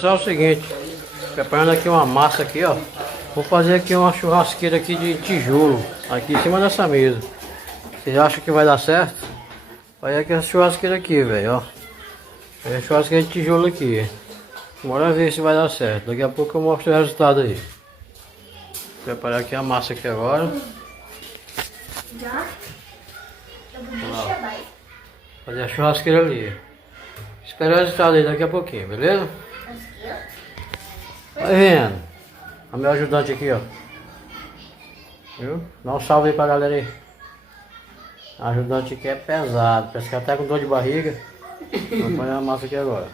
Só o seguinte, preparando aqui uma massa aqui, ó. Vou fazer aqui uma churrasqueira aqui de tijolo, aqui em cima dessa mesa. Vocês acham que vai dar certo? Olha aqui essa churrasqueira aqui, velho, ó. É a churrasqueira de tijolo aqui. Bora ver se vai dar certo. Daqui a pouco eu mostro o resultado aí. Vou preparar aqui a massa aqui agora. Já? Fazer a churrasqueira ali. Espera o resultado aí daqui a pouquinho, beleza? Tá vendo? O meu ajudante aqui, ó. Viu? Dá um salve aí pra galera aí. O ajudante aqui é pesado. Parece que até com dor de barriga. Vou fazer a massa aqui agora.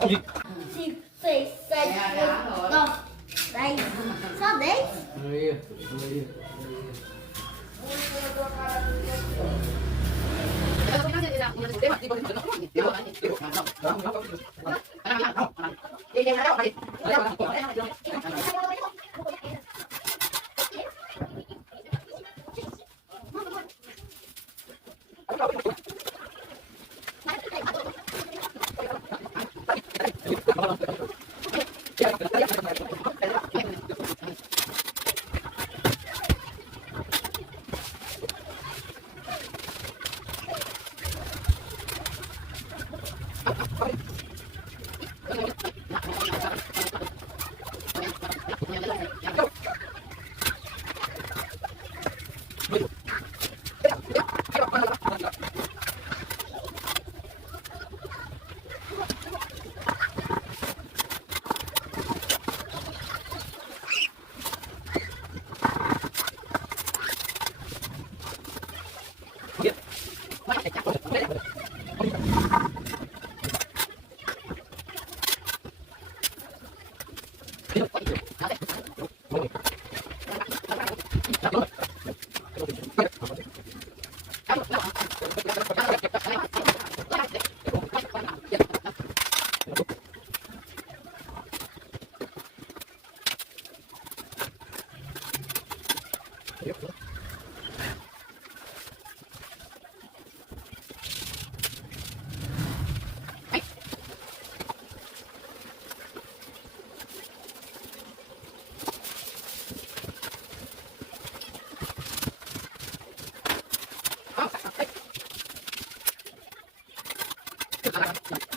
5, 6, 7, 8, 9, 10. Só 10? Aí.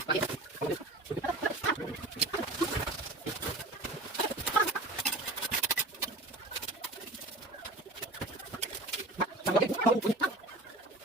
Vale.